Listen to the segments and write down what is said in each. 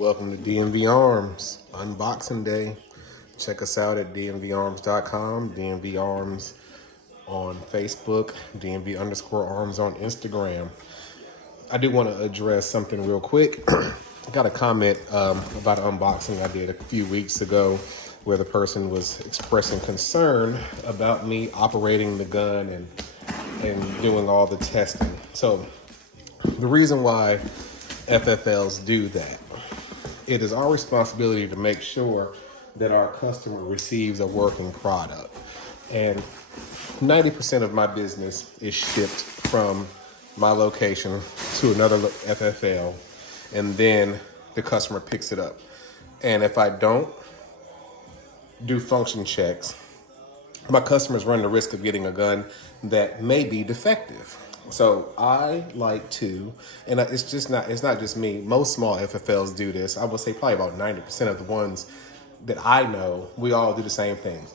Welcome to DMV Arms Unboxing Day. Check us out at dmvarms.com, DMV Arms on Facebook, DMV_arms on Instagram. I do want to address something real quick. I got a comment about an unboxing I did a few weeks ago where the person was expressing concern about me operating the gun and doing all the testing. So the reason why FFLs do that, it is our responsibility to make sure that our customer receives a working product. And 90% of my business is shipped from my location to another FFL, and then the customer picks it up. And if I don't do function checks, my customers run the risk of getting a gun that may be defective. So I like to, and it's not just me, most small FFLs do this. I would say probably about 90% of the ones that I know, we all do the same thing.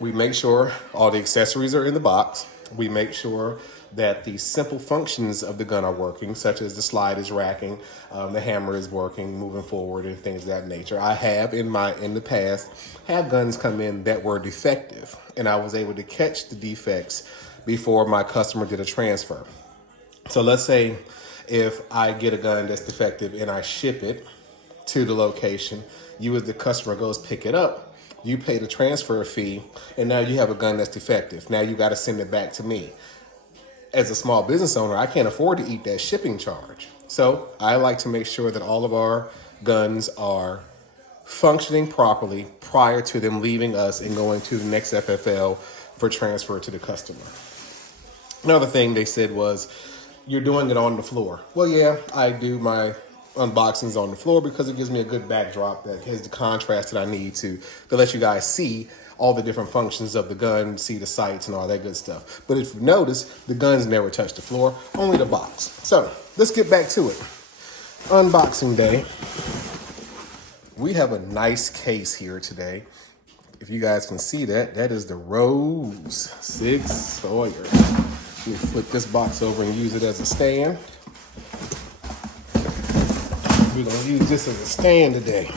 We make sure all the accessories are in the box. We make sure that the simple functions of the gun are working, such as the slide is racking, the hammer is working, moving forward, and things of that nature. I have in the past had guns come in that were defective, and I was able to catch the defects before my customer did a transfer. So let's say if I get a gun that's defective and I ship it to the location, you as the customer goes pick it up, you pay the transfer fee, and now you have a gun that's defective. Now you got to send it back to me. As a small business owner, I can't afford to eat that shipping charge. So I like to make sure that all of our guns are functioning properly prior to them leaving us and going to the next FFL for transfer to the customer. Another thing they said was, you're doing it on the floor. Well, yeah, I do my unboxings on the floor because it gives me a good backdrop that has the contrast that I need to let you guys see all the different functions of the gun, see the sights and all that good stuff. But if you notice, the guns never touch the floor, only the box. So let's get back to it. Unboxing day. We have a nice case here today. If you guys can see that, that is the Rose Sig Sawyer. Let me flip this box over and use it as a stand. We're gonna use this as a stand today.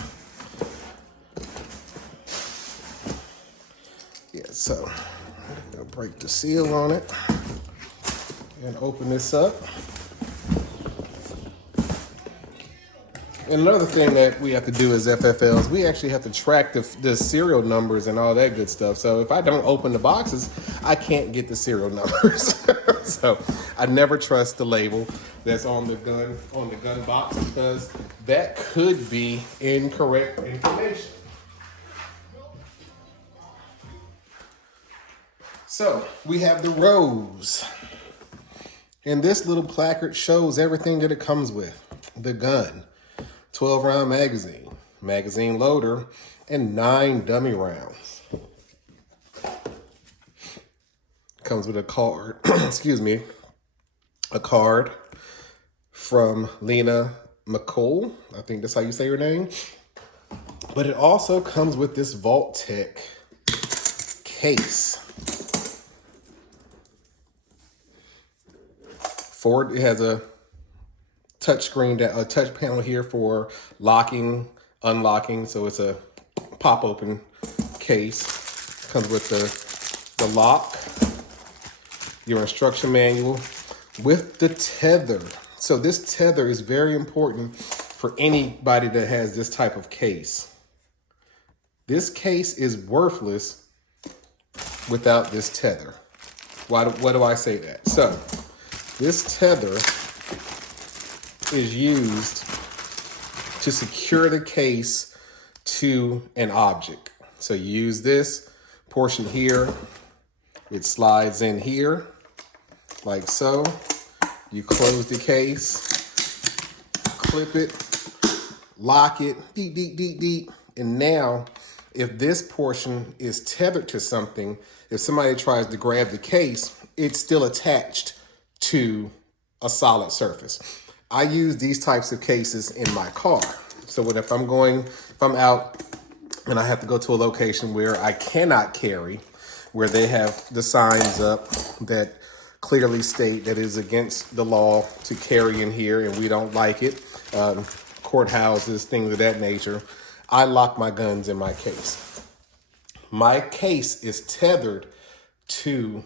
Yeah, so I'm gonna break the seal on it and open this up. And another thing that we have to do as FFLs, we actually have to track the serial numbers and all that good stuff. So if I don't open the boxes, I can't get the serial numbers. So I never trust the label that's on the gun box because that could be incorrect information. So we have the Rose. And this little placard shows everything that it comes with. The gun, 12-round magazine, magazine loader, and 9 dummy rounds. Comes with a card, excuse me, a card from Lena McCool. I think that's how you say her name. But it also comes with this Vault-Tec case. It has a touch panel here for locking, unlocking. So it's a pop open case. Comes with the lock, your instruction manual with the tether. So this tether is very important for anybody that has this type of case. This case is worthless without this tether. Why do I say that? So this tether is used to secure the case to an object. So you use this portion here, it slides in here like so. You close the case, clip it, lock it, deep. And now if this portion is tethered to something, if somebody tries to grab the case, it's still attached to a solid surface. I use these types of cases in my car. So if I'm out and I have to go to a location where I cannot carry, where they have the signs up that clearly state that it is against the law to carry in here and we don't like it. Of courthouses, things of that nature, I lock my guns in my case. My case is tethered to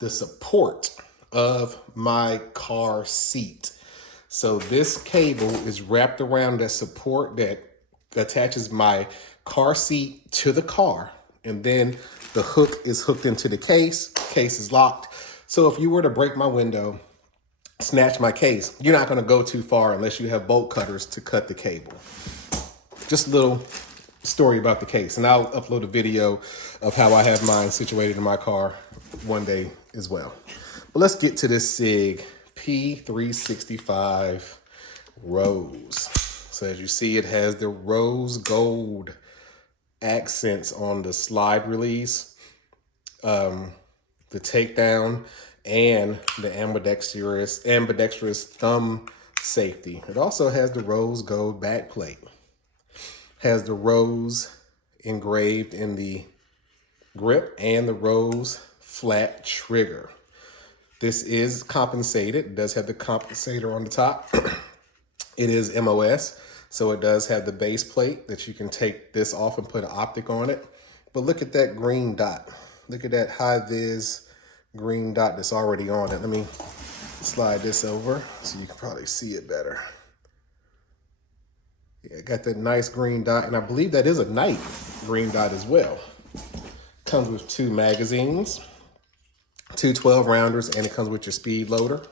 the support of my car seat. So this cable is wrapped around that support that attaches my car seat to the car. And then the hook is hooked into the case. Case is locked. So if you were to break my window, snatch my case, you're not going to go too far unless you have bolt cutters to cut the cable. Just a little story about the case. And I'll upload a video of how I have mine situated in my car one day as well. But let's get to this Sig P365 Rose. So as you see, it has the rose gold accents on the slide release, the takedown, and the ambidextrous thumb safety. It also has the rose gold back plate. Has the rose engraved in the grip and the rose flat trigger. This is compensated. It does have the compensator on the top. It is MOS, so it does have the base plate that you can take this off and put an optic on it. But look at that green dot. Look at that high-vis green dot that's already on it. Let me slide this over so you can probably see it better. Yeah, got that nice green dot, and I believe that is a night green dot as well. Comes with 2 magazines, 2 12-rounders, and it comes with your speed loader.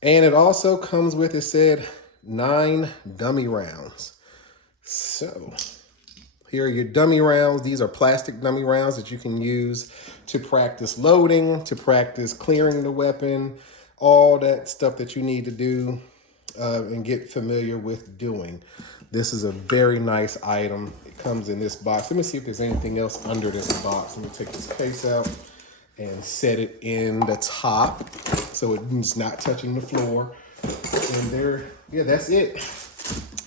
And it also comes with, it said, 9 dummy rounds. So here are your dummy rounds. These are plastic dummy rounds that you can use to practice loading, to practice clearing the weapon, all that stuff that you need to do and get familiar with doing. This is a very nice item. It comes in this box. Let me see if there's anything else under this box. Let me take this case out and set it in the top so it's not touching the floor. And there, yeah, that's it.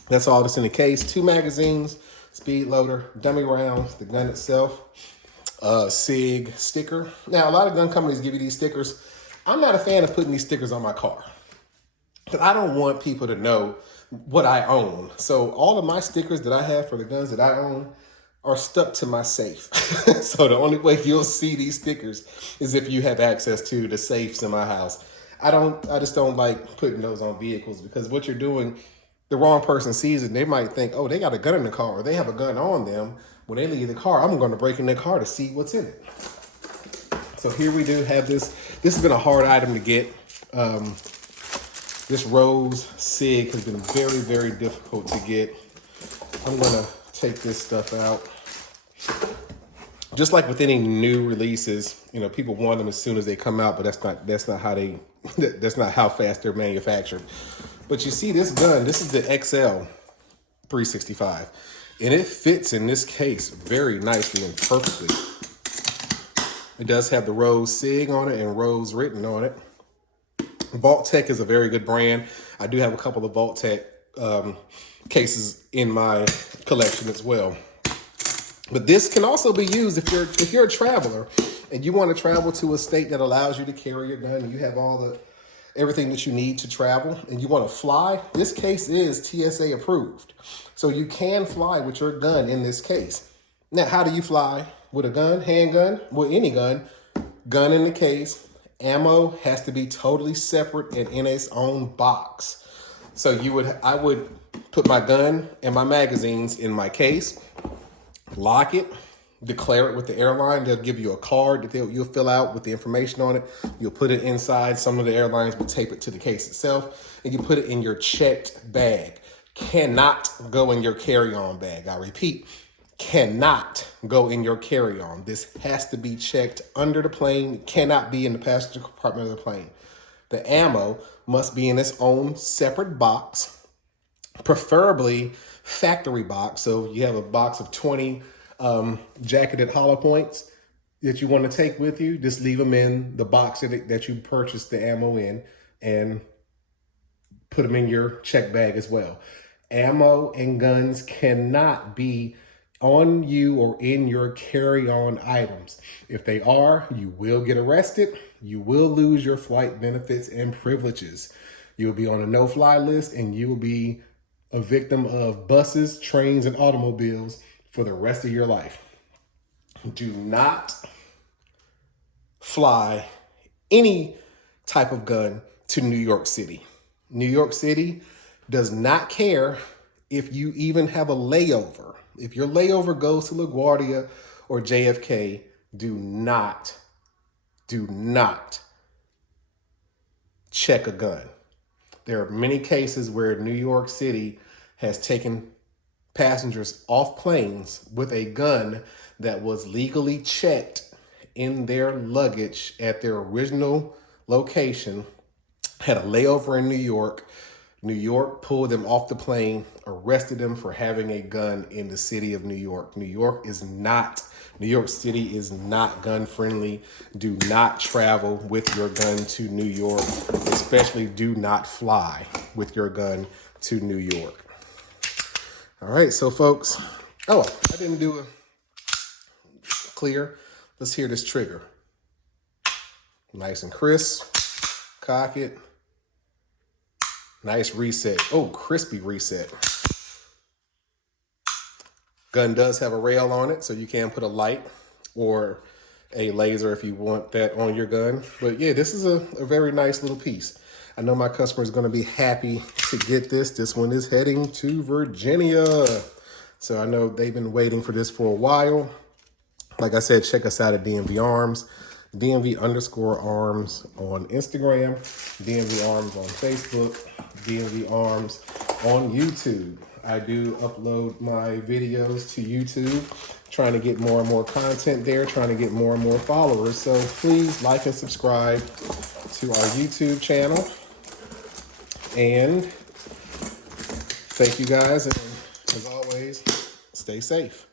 That's all that's in the case. 2 magazines, speed loader, dummy rounds, the gun itself, Sig sticker. Now, a lot of gun companies give you these stickers. I'm not a fan of putting these stickers on my car, but I don't want people to know what I own. So all of my stickers that I have for the guns that I own are stuck to my safe. So the only way you'll see these stickers is if you have access to the safes in my house. I just don't like putting those on vehicles, because what you're doing, the wrong person sees it and they might think, oh, they got a gun in the car, or they have a gun on them. When they leave the car, I'm going to break in their car to see what's in it. So here we do have this. This has been a hard item to get. This rose Sig has been very, very difficult to get. I'm going to take this stuff out. Just like with any new releases, you know, people want them as soon as they come out, but that's not how they that's not how fast they're manufactured. But you see this gun, this is the XL 365, and it fits in this case very nicely and perfectly. It does have the Rose Sig on it and Rose written on it. Vault Tech is a very good brand. I do have a couple of Vault Tech cases in my collection as well. But this can also be used if you're a traveler and you want to travel to a state that allows you to carry your gun and you have everything that you need to travel and you want to fly. This case is TSA approved. So you can fly with your gun in this case. Now, how do you fly with a gun, handgun, with any gun? Gun in the case. Ammo has to be totally separate and in its own box. So I would put my gun and my magazines in my case, lock it, declare it with the airline. They'll give you a card that you'll fill out with the information on it. You'll put it inside. Some of the airlines will tape it to the case itself, and you put it in your checked bag. Cannot go in your carry-on bag. I repeat, cannot go in your carry-on. This has to be checked under the plane. It cannot be in the passenger compartment of the plane. The ammo must be in its own separate box, preferably factory box. So you have a box of 20 jacketed hollow points that you want to take with you. Just leave them in the box that you purchased the ammo in and put them in your check bag as well. Ammo and guns cannot be on you or in your carry-on items. If they are, you will get arrested. You will lose your flight benefits and privileges. You'll be on a no-fly list, and you will be a victim of buses, trains, and automobiles for the rest of your life. Do not fly any type of gun to New York City. New York City does not care if you even have a layover. If your layover goes to LaGuardia or JFK, do not check a gun. There are many cases where New York City has taken passengers off planes with a gun that was legally checked in their luggage at their original location, had a layover in New York. New York pulled them off the plane, arrested them for having a gun in the city of New York. New York City is not gun friendly. Do not travel with your gun to New York, especially do not fly with your gun to New York. All right, so folks, I didn't do a clear. Let's hear this trigger. Nice and crisp, cock it. Nice reset. Oh, crispy reset. Gun does have a rail on it, so you can put a light or a laser if you want that on your gun. But yeah, this is a very nice little piece. I know my customer is going to be happy to get this. This one is heading to Virginia. So I know they've been waiting for this for a while. Like I said, check us out at DMV Arms. DMV_arms on Instagram, DMV Arms on Facebook, DMV Arms on YouTube. I do upload my videos to YouTube, trying to get more and more content there, trying to get more and more followers. So please like and subscribe to our YouTube channel. And thank you guys. And as always, stay safe.